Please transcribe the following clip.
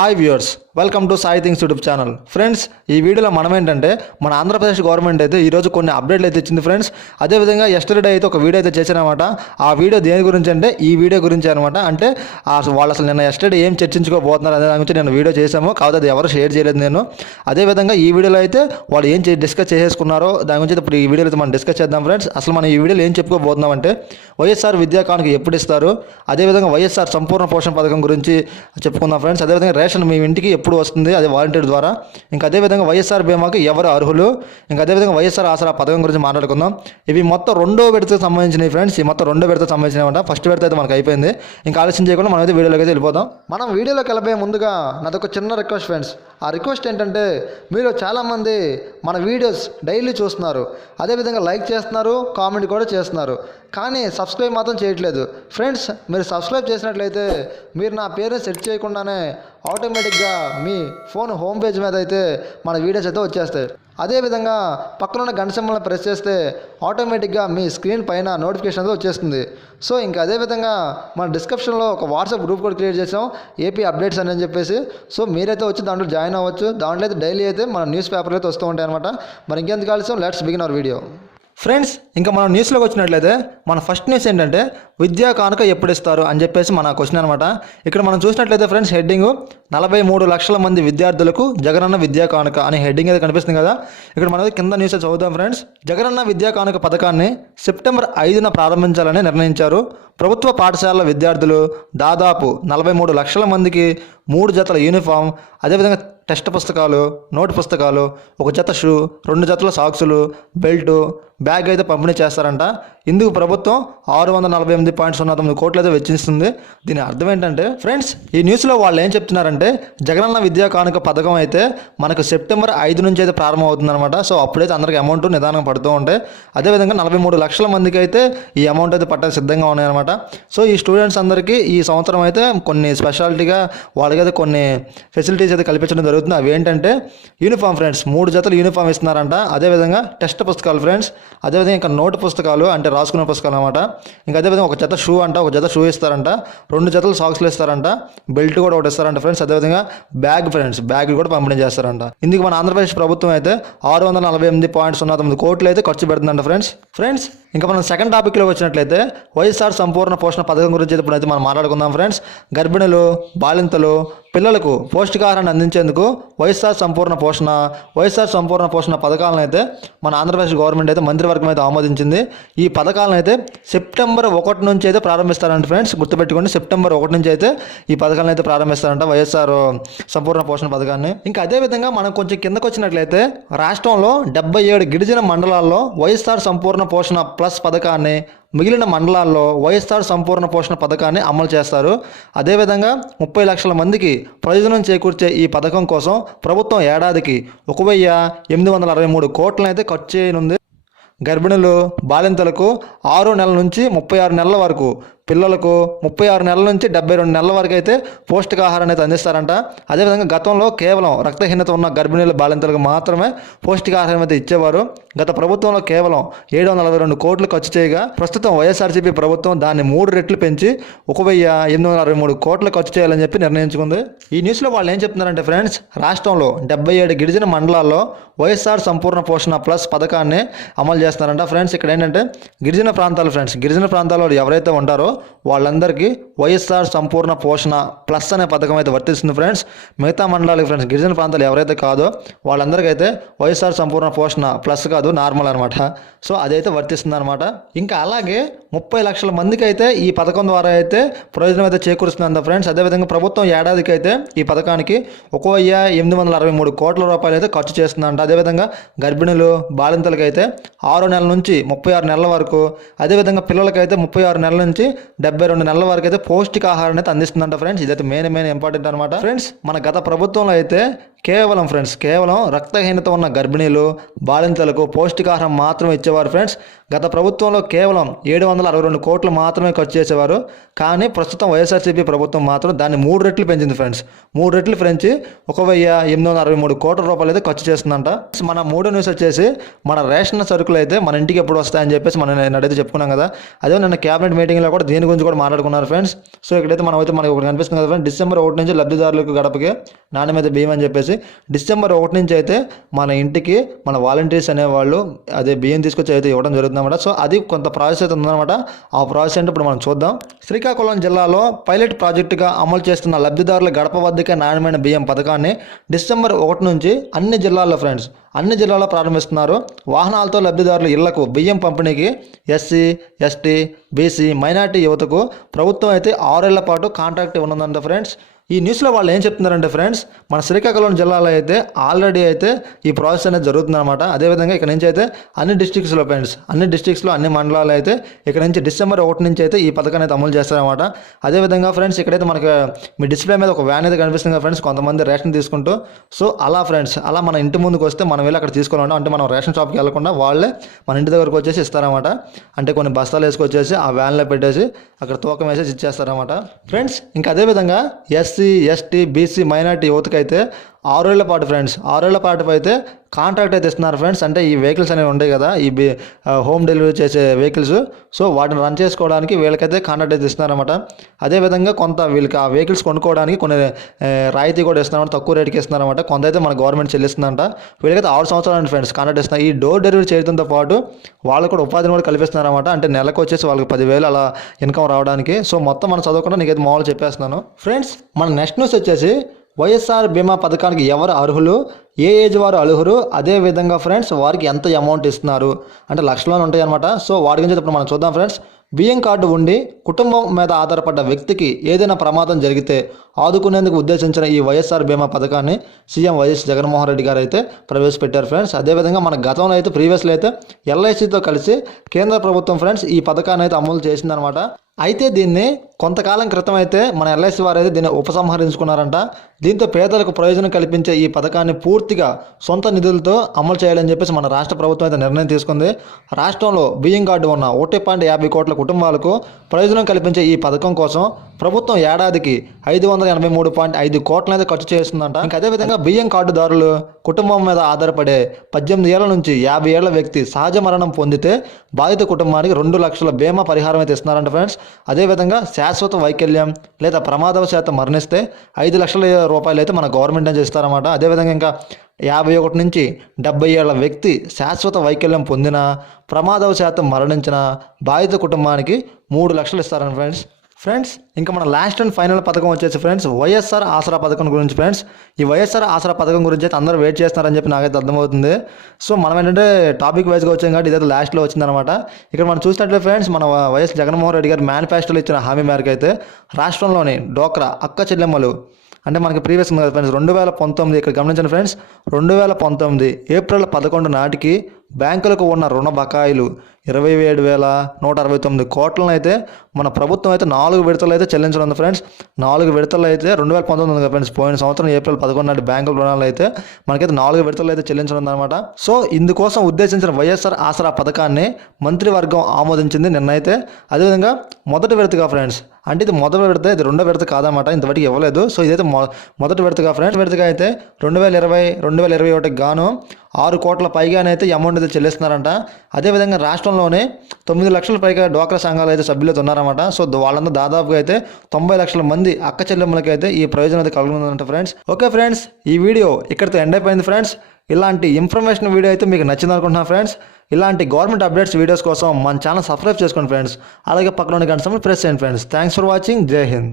Hi viewers, welcome to Sai things YouTube channel. Friends, ఈ వీడియోలో మనం ఏంటంటే మన ఆంధ్రప్రదేశ్ గవర్నమెంట్ అయితే ఈరోజు కొన్ని అప్డేట్లు అయితే ఇచ్చింది ఫ్రెండ్స్. అదేవిధంగా ఎస్టర్డే అయితే ఒక వీడియో అయితే చేశానమాట. ఆ వీడియో దేని గురించి అంటే ఈ వీడియో గురించి అనమాట. అంటే వాళ్ళు అసలు నిన్న ఎస్టర్డే ఏం చర్చించుకోబోతున్నారు అనే దాని గురించి నేను వీడియో చేశాము, కాకపోతే అది ఎవరు షేర్ చేయలేదు నేను. అదేవిధంగా ఈ వీడియోలో అయితే వాళ్ళు ఏం డిస్కస్ చేసేసుకున్నారో దాని గురించి ఇప్పుడు ఈ వీడియోలో అయితే మనం డిస్కస్ చేద్దాం ఫ్రెండ్స్. అసలు మనం ఈ వీడియోలో ఏం చెప్పుకోబోతున్నాం అంటే వైఎస్ఆర్ విద్యా కానుక ఎప్పుడు ఇస్తారు, అదేవిధంగా వైఎస్ఆర్ సంపూర్ణ పోషణ పథకం గురించి చెప్పుకుందాం ఫ్రెండ్స్. అదేవిధంగా రేషన్ మీ ఇంటికి ఎప్పుడు వస్తుంది, అది వాలంటీర్ ద్వారా. ఇంకా అదేవిధంగా వైఎస్ఆర్ బీమాకి ఎవరు అర్హులు, ఇంకా అదేవిధంగా వైఎస్ఆర్ ఆసరా పథకం గురించి మాట్లాడుకుందాం. ఇవి మొత్తం రెండో విడతకు సంబంధించినవి ఫ్రెండ్స్. ఈ మొత్తం రెండో విడతకు సంబంధించినవి. ఫస్ట్ విడత అయితే మనకు అయిపోయింది. ఇంకా ఆలస్యం చేయకుండా మనం అయితే వీడియోలోకి అయితే వెళ్ళిపోతాం. మనం వీడియోలోకి వెళ్ళబోయే ముందుగా నాదొక చిన్న రిక్వెస్ట్ ఫ్రెండ్స్. ఆ రిక్వెస్ట్ ఏంటంటే, మీరు చాలామంది మన వీడియోస్ డైలీ చూస్తున్నారు, అదేవిధంగా లైక్ చేస్తున్నారు, కామెంట్ కూడా చేస్తున్నారు, కానీ సబ్స్క్రైబ్ మాత్రం చేయట్లేదు ఫ్రెండ్స్. మీరు సబ్స్క్రైబ్ చేసినట్లయితే మీరు నా పేరుని సెట్ చేయకుండానే ఆటోమేటిక్గా మీ ఫోన్ హోమ్ పేజ్ మీద అయితే మన వీడియోస్ అయితే వచ్చేస్తాయి. అదేవిధంగా పక్కన ఉన్న గంట సింబల్ని ప్రెస్ చేస్తే ఆటోమేటిక్గా మీ స్క్రీన్ పైన నోటిఫికేషన్ అయితే వచ్చేస్తుంది. సో ఇంకా అదేవిధంగా మన డిస్క్రిప్షన్లో ఒక వాట్సాప్ గ్రూప్ కూడా క్రియేట్ చేసాం, ఏపీ అప్డేట్స్ అని చెప్పేసి. సో మీరైతే వచ్చి దాంట్లో జాయిన్ అవ్వచ్చు. దాంట్లో అయితే డైలీ అయితే మన న్యూస్ పేపర్లు అయితే వస్తూ ఉంటాయి అనమాట. మరి ఇంకెందుకు ఆలస్యం, let's begin our video. Friends, ఇంకా మనం న్యూస్లోకి వచ్చినట్లయితే మన ఫస్ట్ న్యూస్ ఏంటంటే విద్యా కానుక ఎప్పుడు ఇస్తారు అని చెప్పేసి మన క్వశ్చన్ అనమాట. ఇక్కడ మనం చూసినట్లయితే ఫ్రెండ్స్, హెడ్డింగ్ 43 లక్షల మంది విద్యార్థులకు జగనన్న విద్యా కానుక అనే హెడ్డింగ్ అయితే కనిపిస్తుంది కదా. ఇక్కడ మనం కింద న్యూస్ చదువుతాం ఫ్రెండ్స్. జగనన్న విద్యా కానుక పథకాన్ని సెప్టెంబర్ 5న ప్రారంభించాలని నిర్ణయించారు. ప్రభుత్వ పాఠశాలల విద్యార్థులు దాదాపు 43 లక్షల మందికి 3 జతల యూనిఫామ్, అదేవిధంగా టెక్స్ట్ పుస్తకాలు, నోట్ పుస్తకాలు, 1 జత షూ, 2 జతల సాక్సులు, బెల్టు, బ్యాగ్ అయితే పంపిణీ చేస్తారంట. ఇందుకు ప్రభుత్వం 648.09 కోట్లు అయితే వెచ్చిస్తుంది. దీని అర్థం ఏంటంటే ఫ్రెండ్స్, ఈ న్యూస్లో వాళ్ళు ఏం చెప్తున్నారంటే జగనన్న విద్యా కానుక పథకం అయితే మనకు సెప్టెంబర్ 5 నుంచి అయితే ప్రారంభం అవుతుందన్నమాట. సో అప్పుడైతే అందరికి అమౌంట్ నిదానంగా పడుతూ ఉంటాయి. అదేవిధంగా 43 లక్షల మందికి అయితే ఈ అమౌంట్ అయితే పట్టాలి సిద్ధంగా ఉన్నాయన్నమాట. సో ఈ స్టూడెంట్స్ అందరికీ ఈ సంవత్సరం అయితే కొన్ని స్పెషాలిటీగా వాళ్ళకైతే కొన్ని ఫెసిలిటీస్ అయితే కల్పించడం జరుగుతుంది. అవి ఏంటంటే యూనిఫామ్ ఫ్రెండ్స్, 3 జతలు యూనిఫామ్ ఇస్తున్నారంట. అదేవిధంగా టెక్స్ట్ పుస్తకాలు ఫ్రెండ్స్, అదేవిధంగా ఇంకా నోట్ పుస్తకాలు అంటే రాసుకునే పుస్తకాలు అనమాట. ఇంకా అదేవిధంగా 1 జత షూ అంట, 1 జత షూ ఇస్తారంట, 2 జతలు సాక్స్లు ఇస్తారంట, బెల్ట్ కూడా ఒకటి ఇస్తారంట ఫ్రెండ్స్. అదేవిధంగా బ్యాగ్ ఫ్రెండ్స్, బ్యాగ్ కూడా పంపిణీ చేస్తారంట. ఇందుకు మన ఆంధ్రప్రదేశ్ ప్రభుత్వం అయితే 648.09 కోట్లు అయితే ఖర్చు పెడుతుందంట ఫ్రెండ్స్. ఇంకా మనం సెకండ్ టాపిక్లో వచ్చినట్లయితే వైఎస్ఆర్ సంపూర్ణ పోషణ పథకం గురించి ఇప్పుడైతే మనం మాట్లాడుకుందాం ఫ్రెండ్స్. గర్భిణులు, బాలింతలు, పిల్లలకు పౌష్టికాహారాన్ని అందించేందుకు వైఎస్ఆర్ సంపూర్ణ పోషణ పథకాలను అయితే మన ఆంధ్రప్రదేశ్ గవర్నమెంట్ అయితే మంత్రివర్గం అయితే ఆమోదించింది. ఈ పథకాలను అయితే సెప్టెంబర్ 1 నుంచి అయితే ప్రారంభిస్తారంట ఫ్రెండ్స్. గుర్తుపెట్టుకోండి, సెప్టెంబర్ 1 నుంచి అయితే ఈ పథకాలను అయితే ప్రారంభిస్తారంట, వైఎస్ఆర్ సంపూర్ణ పోషణ పథకాన్ని. ఇంకా అదేవిధంగా మనం కొంచెం కిందకు వచ్చినట్లయితే రాష్ట్రంలో 77 గిరిజన మండలాల్లో వైఎస్ఆర్ సంపూర్ణ పోషణ ప్లస్ పథకాన్ని, మిగిలిన మండలాల్లో వైఎస్ఆర్ సంపూర్ణ పోషణ పథకాన్ని అమలు చేస్తారు. అదేవిధంగా 30 లక్షల మందికి ప్రయోజనం చేకూర్చే ఈ పథకం కోసం ప్రభుత్వం ఏడాదికి 1,863 కోట్లను అయితే ఖర్చు చేయనుంది. గర్భిణులు, బాలింతలకు 6 నెలల నుంచి 36 నెలల వరకు, పిల్లలకు 36 నెలల నుంచి 72 నెలల వరకు అయితే పౌష్టికాహారాన్ని అయితే అందిస్తారంట. అదేవిధంగా గతంలో కేవలం రక్తహీనత ఉన్న గర్భిణీల, బాలింతలకు మాత్రమే పౌష్టికాహారం అయితే ఇచ్చేవారు. గత ప్రభుత్వంలో కేవలం 742 కోట్లు ఖర్చు చేయగా ప్రస్తుతం వైఎస్ఆర్సీపీ ప్రభుత్వం దాన్ని 3 రెట్లు పెంచి 1,863 కోట్లు ఖర్చు చేయాలని చెప్పి నిర్ణయించుకుంది. ఈ న్యూస్లో వాళ్ళు ఏం చెప్తున్నారంటే ఫ్రెండ్స్, రాష్ట్రంలో 77 గిరిజన మండలాల్లో వైఎస్ఆర్ సంపూర్ణ పోషణ ప్లస్ పథకాన్ని అమలు చేస్తున్నారంట ఫ్రెండ్స్. ఇక్కడ ఏంటంటే గిరిజన ప్రాంతాలు ఫ్రెండ్స్, గిరిజన ప్రాంతాల్లో ఎవరైతే ఉంటారో వాళ్ళందరికీ వైఎస్ఆర్ సంపూర్ణ పోషణ ప్లస్ అనే పథకం అయితే వర్తిస్తుంది ఫ్రెండ్స్. మిగతా మండలాలకు ఫ్రెండ్స్, గిరిజన ప్రాంతాలు ఎవరైతే కాదో వాళ్ళందరికైతే వైఎస్ఆర్ సంపూర్ణ పోషణ ప్లస్ కాదు, నార్మల్ అనమాట. సో అదైతే వర్తిస్తుంది అనమాట. ఇంకా అలాగే 30 లక్షల మందికి అయితే ఈ పథకం ద్వారా అయితే ప్రయోజనం అయితే చేకూరుస్తుందంట ఫ్రెండ్స్. అదేవిధంగా ప్రభుత్వం ఏడాదికి అయితే ఈ పథకానికి 1,863 కోట్ల రూపాయలు అయితే ఖర్చు చేస్తుందంట. అదేవిధంగా గర్భిణులు, బాలింతలకు అయితే 6 నెలల నుంచి 36 నెలల వరకు, అదేవిధంగా పిల్లలకైతే 36 నెలల నుంచి 72 నెలల వరకు అయితే పౌష్టికాహారాన్ని అయితే అందిస్తుందంట ఫ్రెండ్స్. ఇదైతే మెయిన్ ఇంపార్టెంట్ అనమాట ఫ్రెండ్స్. మన గత ప్రభుత్వంలో అయితే కేవలం ఫ్రెండ్స్ కేవలం రక్తహీనత ఉన్న గర్భిణీలు బాలింతలకు పౌష్టికాహారం మాత్రమే ఇచ్చేవారు ఫ్రెండ్స్. గత ప్రభుత్వంలో కేవలం 762 కోట్లు మాత్రమే ఖర్చు చేసేవారు. కానీ ప్రస్తుతం వైఎస్ఆర్సీపీ ప్రభుత్వం మాత్రం దాన్ని 3 రెట్లు పెంచింది ఫ్రెండ్స్. 3 రెట్లు పెంచి 1,863 కోట్ల రూపాయలు అయితే ఖర్చు చేస్తుందంట. మన మూడో న్యూస్ వచ్చేసి మన రేషన్ సరుకులు అయితే మన ఇంటికి ఎప్పుడు వస్తాయని చెప్పేసి మనం నేనైతే చెప్పుకున్నాం కదా. అదే నిన్న క్యాబినెట్ మీటింగ్లో కూడా దీని గురించి కూడా మాట్లాడుకున్నారు ఫ్రెండ్స్. సో ఇక్కడైతే మనకు ఒకటి కనిపిస్తుంది కదా ఫ్రెండ్స్, డిసెంబర్ 1 నుంచి లబ్ధిదారులకు గడపకి నాణ్యమైన బియ్యం అని చెప్పేసి డిసెంబర్ 1 నుంచి అయితే మన ఇంటికి మన వాలంటీర్స్ అనేవాళ్ళు అదే బియ్యం తీసుకొచ్చి అయితే ఇవ్వడం జరుగుతుందన్నమాట. సో అది కొంత ప్రాసెస్ అయితే ఉందన్నమాట. ఆ ప్రాసెస్ అంటే ఇప్పుడు మనం చూద్దాం. శ్రీకాకుళం జిల్లాలో పైలట్ ప్రాజెక్టుగా అమలు చేస్తున్న లబ్ధిదారుల గడప వద్దకే నాణ్యమైన బియ్యం పథకాన్ని డిసెంబర్ 1 నుంచి అన్ని జిల్లాల్లో ఫ్రెండ్స్ అన్ని జిల్లాల్లో ప్రారంభిస్తున్నారు. వాహనాలతో లబ్ధిదారుల ఇళ్లకు బియ్యం పంపిణీకి ఎస్సీ, ఎస్టీ, బీసీ, మైనార్టీ యువతకు ప్రభుత్వం అయితే 6 ఏళ్ల పాటు కాంట్రాక్ట్ ఇవ్వనుందంట ఫ్రెండ్స్. ఈ న్యూస్లో వాళ్ళు ఏం చెప్తున్నారంటే ఫ్రెండ్స్, మన శ్రీకాకుళం జిల్లాలో అయితే ఆల్రెడీ అయితే ఈ ప్రాసెస్ అనేది జరుగుతుందన్నమాట. అదేవిధంగా ఇక్కడ నుంచి అయితే అన్ని డిస్ట్రిక్ట్స్లో ఫ్రెండ్స్ అన్ని డిస్ట్రిక్ట్స్లో అన్ని మండలాలు అయితే ఇక్కడ నుంచి డిసెంబర్ 1 నుంచి అయితే ఈ పథకాన్ని అయితే అమలు చేస్తారన్నమాట. అదేవిధంగా ఫ్రెండ్స్ ఇక్కడైతే మనకు మీ డిస్ప్లే మీద ఒక వ్యాన్ అయితే కనిపిస్తుంది కదా ఫ్రెండ్స్, కొంతమంది రేషన్ తీసుకుంటూ. సో అలా ఫ్రెండ్స్ అలా మన ఇంటి ముందుకు వస్తే మనం వెళ్ళి అక్కడ తీసుకోవాలంటే అంటే మనం రేషన్ షాప్కి వెళ్ళకుండా వాళ్ళే మన ఇంటి దగ్గరకు వచ్చేసి ఇస్తారన్నమాట. అంటే కొన్ని బస్తాలు వేసుకొచ్చేసి ఆ వ్యాన్లో పెట్టేసి అక్కడ తూకం వేసేసి ఇచ్చేస్తారన్నమాట ఫ్రెండ్స్. ఇంకా అదేవిధంగా ఎస్సీ, ఎస్టీ, బీసీ, మైనార్టీ యువతకైతే 6 ఏళ్ల పాటు ఫ్రెండ్స్ 6 ఏళ్ల పాటు అయితే కాంట్రాక్ట్ అయితే ఇస్తున్నారు ఫ్రెండ్స్. అంటే ఈ వెహికల్స్ అనేవి ఉంటాయి కదా, ఈ హోమ్ డెలివరీ చేసే వెహికల్స్. సో వాటిని రన్ చేసుకోవడానికి వీళ్ళకైతే కాంట్రాక్ట్ అయితే ఇస్తున్నారన్నమాట. అదేవిధంగా కొంత వీళ్ళకి ఆ వెహికల్స్ కొనుక్కోవడానికి కొన్ని రాయితీ కూడా ఇస్తున్నారన్నమాట, తక్కువ రేటుకి ఇస్తున్నారన్నమాట. కొంత అయితే మన గవర్నమెంట్ చెల్లిస్తుందంట. వీళ్ళకైతే 6 సంవత్సరాలు ఫ్రెండ్స్ కాంట్రాక్ట్ ఇస్తున్నారు. ఈ డోర్ డెలివరీ చేయడంతో పాటు వాళ్ళకు కూడా ఉపాధిని కూడా కల్పిస్తున్నారన్నమాట. అంటే నెలకు వచ్చేసి వాళ్ళకి 10,000 అలా ఇన్కమ్ రావడానికి. సో మొత్తం మనం చదవకుండా నీకైతే మామూలు చెప్పేస్తున్నాను ఫ్రెండ్స్. మన నెక్స్ట్ న్యూస్ వచ్చేసి వైఎస్ఆర్ బీమా పథకానికి ఎవరు అర్హులు, ఏ ఏజ్ వారు అర్హులు, అదేవిధంగా ఫ్రెండ్స్ వారికి ఎంత అమౌంట్ ఇస్తున్నారు అంటే లక్షల్లోనే ఉంటాయి అనమాట. సో వాటి గురించి ఇప్పుడు మనం చూద్దాం ఫ్రెండ్స్. బియ్యం కార్డు ఉండి కుటుంబం మీద ఆధారపడ్డ వ్యక్తికి ఏదైనా ప్రమాదం జరిగితే ఆదుకునేందుకు ఉద్దేశించిన ఈ వైఎస్ఆర్ బీమా పథకాన్ని సీఎం వైఎస్ జగన్మోహన్ రెడ్డి గారు అయితే ప్రవేశపెట్టారు ఫ్రెండ్స్. అదేవిధంగా మన గతంలో అయితే ప్రీవియస్లో అయితే ఎల్ఐసితో కలిసి కేంద్ర ప్రభుత్వం ఫ్రెండ్స్ ఈ పథకాన్ని అయితే అమలు చేసిందనమాట. అయితే దీన్ని కొంతకాలం క్రితం అయితే మన ఎల్ఐసి వారు అయితే దీన్ని ఉపసంహరించుకున్నారంట. దీంతో పేదలకు ప్రయోజనం కల్పించే ఈ పథకాన్ని పూర్తిగా సొంత నిధులతో అమలు చేయాలని చెప్పేసి మన రాష్ట్ర ప్రభుత్వం అయితే నిర్ణయం తీసుకుంది. రాష్ట్రంలో బియ్యం కార్డు ఉన్న 1.50 కోట్ల కుటుంబాలకు ప్రయోజనం కల్పించే ఈ పథకం కోసం ప్రభుత్వం ఏడాదికి 583.5 కోట్లను అయితే ఖర్చు చేస్తుందంట. ఇంకా అదేవిధంగా బియ్యం కార్డుదారులు కుటుంబం మీద ఆధారపడే 18 ఏళ్ల నుంచి 50 ఏళ్ల వ్యక్తి సహజ మరణం పొందితే బాధిత కుటుంబానికి 2 లక్షల బీమా పరిహారం అయితే ఇస్తున్నారంట ఫ్రెండ్స్. అదేవిధంగా శాశ్వత వైకల్యం లేదా ప్రమాదవశాత్తు మరణిస్తే 5 లక్షల రూపాయలు అయితే మన గవర్నమెంట్ నుంచి ఇస్తారన్నమాట. అదేవిధంగా ఇంకా 51 నుంచి 70 ఏళ్ల వ్యక్తి శాశ్వత వైకల్యం పొందిన ప్రమాదవశాత్తు మరణించిన బాధిత కుటుంబానికి 3 లక్షలు ఇస్తారని ఫ్రెండ్స్. ఇంకా మన లాస్ట్ అండ్ ఫైనల్ పథకం వచ్చేసి ఫ్రెండ్స్ వైఎస్ఆర్ ఆసరా పథకం గురించి ఫ్రెండ్స్. ఈ వైఎస్ఆర్ ఆసరా పథకం గురించి అయితే అందరూ వెయిట్ చేస్తున్నారని చెప్పి నాకైతే అర్థమవుతుంది. సో మనం ఏంటంటే టాపిక్ వైజ్గా వచ్చాం కాబట్టి ఇదైతే లాస్ట్లో వచ్చిందనమాట. ఇక్కడ మనం చూసినట్లయితే ఫ్రెండ్స్ మన వైఎస్ జగన్మోహన్ రెడ్డి గారు మేనిఫెస్టోలో ఇచ్చిన హామీ మేరకు అయితే రాష్ట్రంలోని డోక్రా అక్క చెల్లెమ్మలు అంటే మనకి ప్రీవియస్ ఉంది కదా ఫ్రెండ్స్ 2019 ఇక్కడ గమనించండి ఫ్రెండ్స్ 2019 ఏప్రిల్ 11 నాటికి బ్యాంకులకు ఉన్న రుణ బకాయిలు 27,169 కోట్లను అయితే మన ప్రభుత్వం అయితే 4 విడతలు అయితే చెల్లించనుంది ఫ్రెండ్స్. 4 విడతలు అయితే 2019 ఉంది కదా ఫ్రెండ్స్, పోయిన సంవత్సరం ఏప్రిల్ 11 నాటి బ్యాంకుల రుణాలు అయితే మనకైతే 4 విడతలు అయితే చెల్లించనుంది అనమాట. సో ఇందుకోసం ఉద్దేశించిన వైఎస్ఆర్ ఆసరా పథకాన్ని మంత్రివర్గం ఆమోదించింది నిన్నైతే. అదేవిధంగా మొదటి విడతగా ఫ్రెండ్స్ అంటే ఇది మొదటి విడత, ఇది రెండో విడత కాదన్నమాట, ఇంతవరకు ఇవ్వలేదు. సో ఇదైతే మొదటి విడతగా ఫ్రెండ్స్. విడతగా అయితే 2020-2021 గాను 6 కోట్ల పైగానైతే అమౌంట్ అయితే చెల్లిస్తున్నారంట. అదేవిధంగా రాష్ట్రంలోనే 9 లక్షల పైగా డ్వాక్రా సంఘాలు అయితే సభ్యులతో ఉన్నారన్నమాట. సో వాళ్ళంతా దాదాపుగా అయితే 90 లక్షల మంది అక్క చెల్లెమ్మలకి అయితే ఈ ప్రయోజనం అయితే కలుగుతుందంట ఫ్రెండ్స్. ఓకే ఫ్రెండ్స్, ఈ వీడియో ఇక్కడితో ఎండ్ అయిపోయింది ఫ్రెండ్స్. ఇలాంటి ఇన్ఫర్మేషన్ వీడియో అయితే మీకు నచ్చింది అనుకుంటున్నా ఫ్రెండ్స్. ఇలాంటి గవర్నమెంట్ అప్డేట్స్ వీడియోస్ కోసం మన ఛానల్ సబ్స్క్రైబ్ చేసుకోండి ఫ్రెండ్స్. అలాగే పక్కన ఉన్న గంట సింబల్ ప్రెస్ చేయండి ఫ్రెండ్స్. Thanks for watching. జై హింద్.